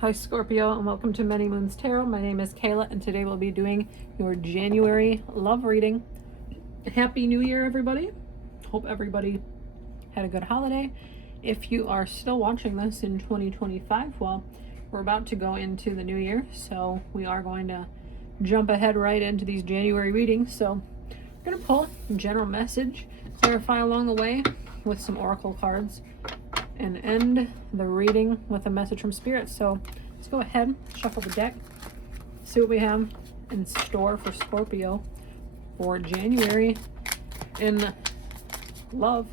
Hi Scorpio, and welcome to Many Moons Tarot. My name is Kayla, and today we'll be doing your January love reading. Happy New Year, everybody. Hope everybody had a good holiday. If you are still watching this in 2025, well, we're about to go into the new year, so we are going to jump ahead right into these January readings. So we're going to pull a general message, clarify along the way with some oracle cards, and end the reading with a message from Spirit. So let's go ahead, shuffle the deck, see what we have in store for Scorpio for January in love.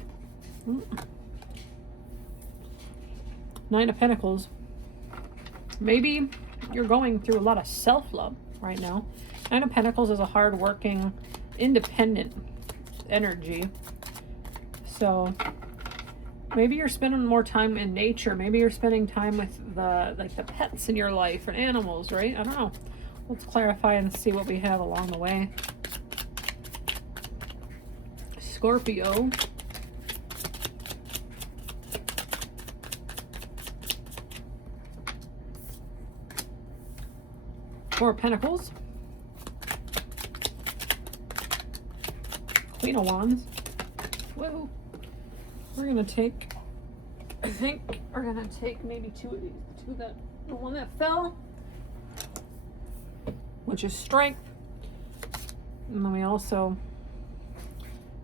Nine of Pentacles. Maybe you're going through a lot of self-love right now. Nine of Pentacles is a hard-working, independent energy. So maybe you're spending more time in nature. Maybe you're spending time with the pets in your life and animals, right? I don't know. Let's clarify and see what we have along the way. Scorpio. Four of Pentacles. Queen of Wands. Whoa. We're gonna take, I think we're gonna take maybe two of these. The one that fell, which is Strength. And then we also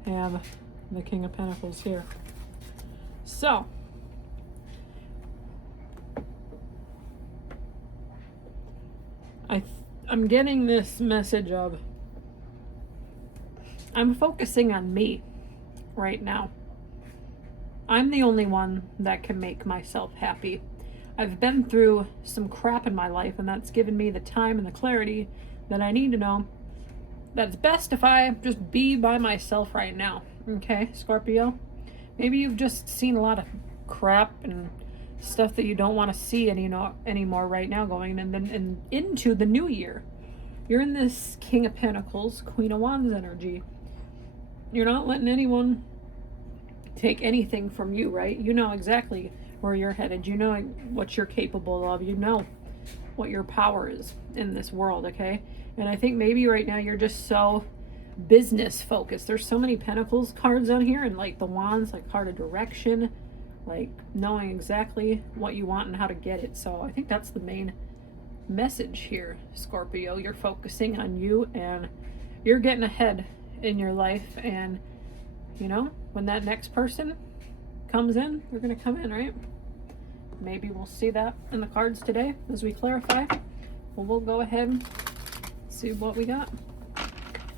have the King of Pentacles here. So, I'm getting this message of, I'm focusing on me right now. I'm the only one that can make myself happy. I've been through some crap in my life, and that's given me the time and the clarity that I need to know that it's best if I just be by myself right now. Okay, Scorpio? Maybe you've just seen a lot of crap and stuff that you don't want to see anymore right now going into the new year. You're in this King of Pentacles, Queen of Wands energy. You're not letting anyone take anything from you, right? You know exactly where you're headed. You know what you're capable of. You know what your power is in this world, okay? And I think maybe right now you're just so business focused. There's so many Pentacles cards on here, and like the Wands, like card of direction, like knowing exactly what you want and how to get it. So I think that's the main message here, Scorpio. You're focusing on you, and you're getting ahead in your life, and you know, when that next person comes in, they're going to come in, right? Maybe we'll see that in the cards today as we clarify. Well, we'll go ahead and see what we got.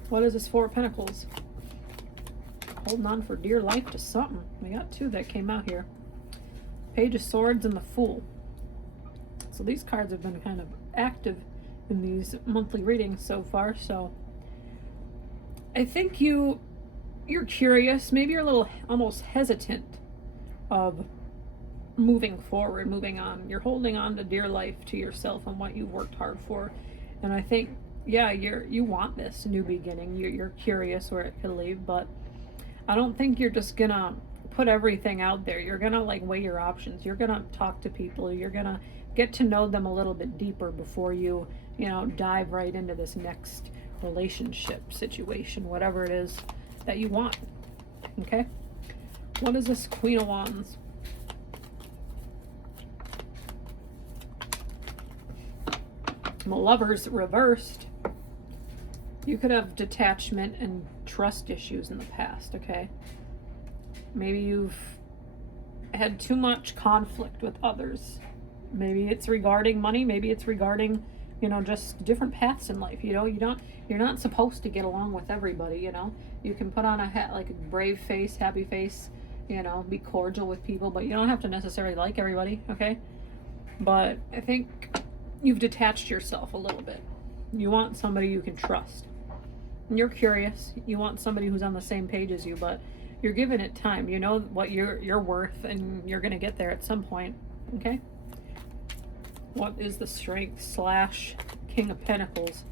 What is this Four of Pentacles? Holding on for dear life to something. We got two that came out here. Page of Swords and the Fool. So these cards have been kind of active in these monthly readings so far. So I think you're curious. Maybe you're a little almost hesitant of moving forward, moving on. You're holding on to dear life to yourself and what you've worked hard for. And I think, yeah, you want this new beginning. You're curious where it could lead, but I don't think you're just gonna put everything out there. You're gonna like weigh your options. You're gonna talk to people. You're gonna get to know them a little bit deeper before you dive right into this next relationship situation, whatever it is that you want. Okay? What is this Queen of Wands? Well, Lovers reversed. You could have detachment and trust issues in the past, okay? Maybe you've had too much conflict with others. Maybe it's regarding money, maybe it's regarding, just different paths in life. You're not supposed to get along with everybody, You can put on a hat, like a brave face, happy face, be cordial with people, but you don't have to necessarily like everybody, okay? But I think you've detached yourself a little bit. You want somebody you can trust. And you're curious. You want somebody who's on the same page as you, but you're giving it time. You know what you're worth, and you're going to get there at some point, okay? What is the Strength / King of Pentacles?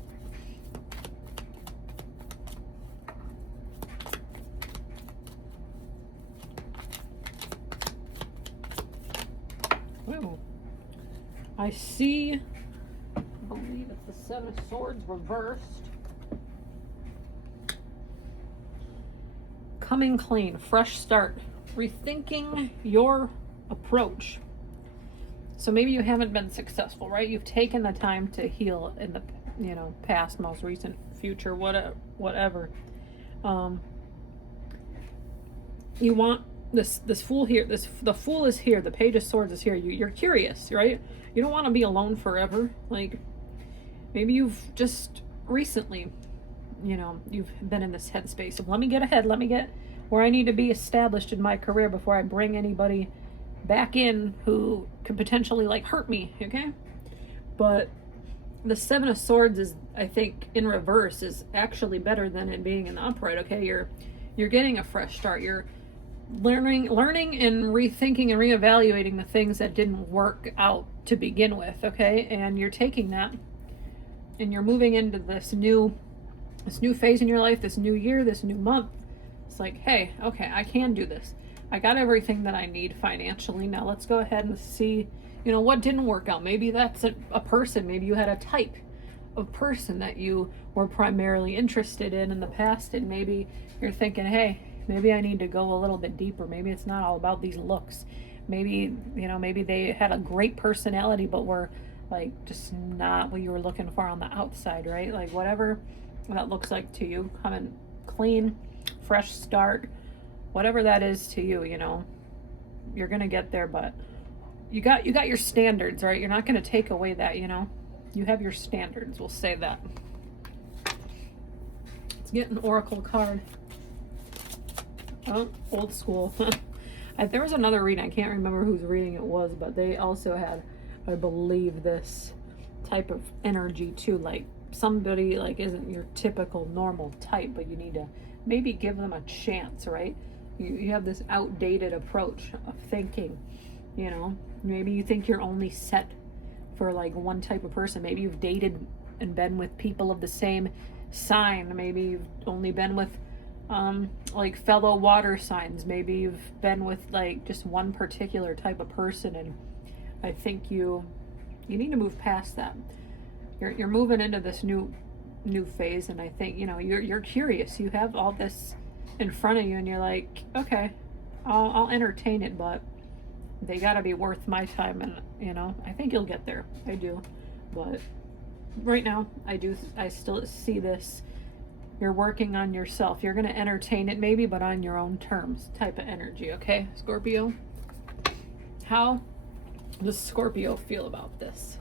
I see, I believe it's the Seven of Swords reversed. Coming clean, fresh start, rethinking your approach. So maybe you haven't been successful, right? You've taken the time to heal in the, past, most recent, future, whatever. You want this fool here. The fool is here. The Page of Swords is here. You're curious, right? You don't want to be alone forever. Like maybe you've just recently, you've been in this headspace of let me get ahead. Let me get where I need to be established in my career before I bring anybody back in who could potentially like hurt me. Okay, but the Seven of Swords is, I think, in reverse is actually better than it being in the upright. Okay, you're getting a fresh start. You're learning and rethinking and reevaluating the things that didn't work out to begin with. Okay, and you're taking that and you're moving into this new phase in your life, this new year, this new month. It's like, hey, okay, I can do this. I got everything that I need financially. Now let's go ahead and see, what didn't work out. Maybe that's a person. Maybe you had a type of person that you were primarily interested in the past, and maybe you're thinking, hey, maybe I need to go a little bit deeper. Maybe it's not all about these looks. Maybe, maybe they had a great personality, but were like just not what you were looking for on the outside, right? Like whatever that looks like to you, coming clean, fresh start, whatever that is to you, you're gonna get there. But you got your standards, right? You're not gonna take away that, you have your standards, we'll say that. Let's get an oracle card. Oh, old school. There was another reading, I can't remember whose reading it was, but they also had, I believe, this type of energy too. Like somebody like isn't your typical normal type, but you need to maybe give them a chance, right? You have this outdated approach of thinking, maybe you think you're only set for like one type of person. Maybe you've dated and been with people of the same sign. Maybe you've only been with like fellow water signs. Maybe you've been with like just one particular type of person, and I think you need to move past that. You're moving into this new phase, and I think you're curious. You have all this in front of you, and you're like, okay, I'll entertain it, but they got to be worth my time, and I think you'll get there. I do, but right now I still see this. You're working on yourself. You're going to entertain it maybe, but on your own terms type of energy. Okay, Scorpio? How does Scorpio feel about this?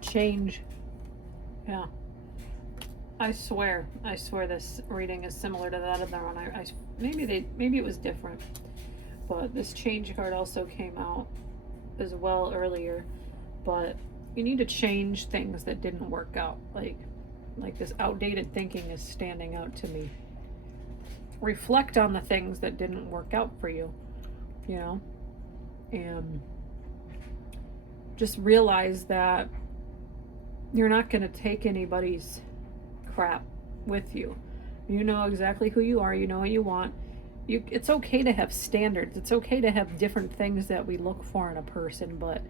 Change. Yeah. I swear this reading is similar to that other one. Maybe it was different, but this change card also came out as well earlier. But you need to change things that didn't work out. Like this outdated thinking is standing out to me. Reflect on the things that didn't work out for you, and just realize that you're not going to take anybody's crap with you. You know exactly who you are. You know what you want. It's okay to have standards. It's okay to have different things that we look for in a person, but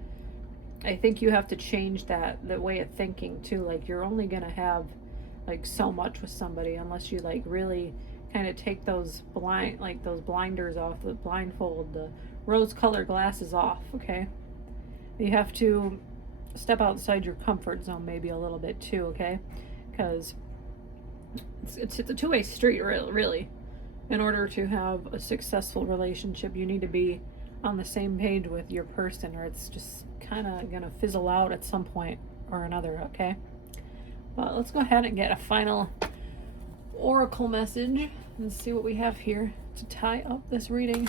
I think you have to change the way of thinking too. Like you're only going to have like so much with somebody unless you like really kind of take those blinders off, the blindfold, the rose-colored glasses off, okay? You have to step outside your comfort zone maybe a little bit too, okay? Because it's a two-way street, really. In order to have a successful relationship, you need to be on the same page with your person, or it's just kind of gonna fizzle out at some point or another, okay? But let's go ahead and get a final oracle message and see what we have here to tie up this reading.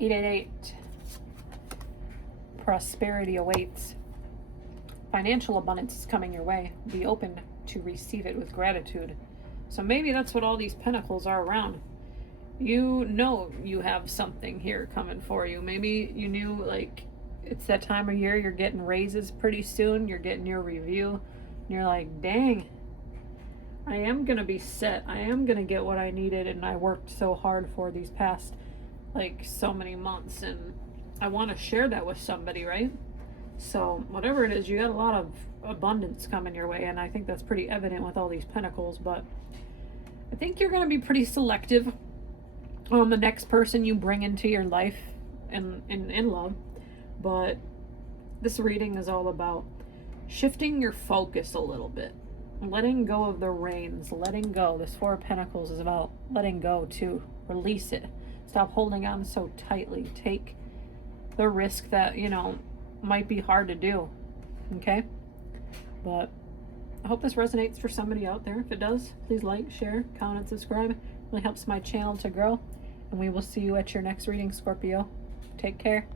888. Prosperity awaits. Financial abundance is coming your way. Be open to receive it with gratitude. So maybe that's what all these pentacles are around. You know you have something here coming for you. Maybe you knew, like, it's that time of year, you're getting raises pretty soon, you're getting your review, and you're like, dang, I am going to be set. I am going to get what I needed, and I worked so hard for these past, like, so many months, and I want to share that with somebody, right? So whatever it is, you got a lot of abundance coming your way, and I think that's pretty evident with all these pentacles, but I think you're going to be pretty selective on the next person you bring into your life and in love. But this reading is all about shifting your focus a little bit, letting go of the reins, letting go. This Four of Pentacles is about letting go, to release it. Stop holding on so tightly. Take the risk that, you know, might be hard to do. Okay? But I hope this resonates for somebody out there. If it does, please like, share, comment, and subscribe. It really helps my channel to grow. And we will see you at your next reading, Scorpio. Take care.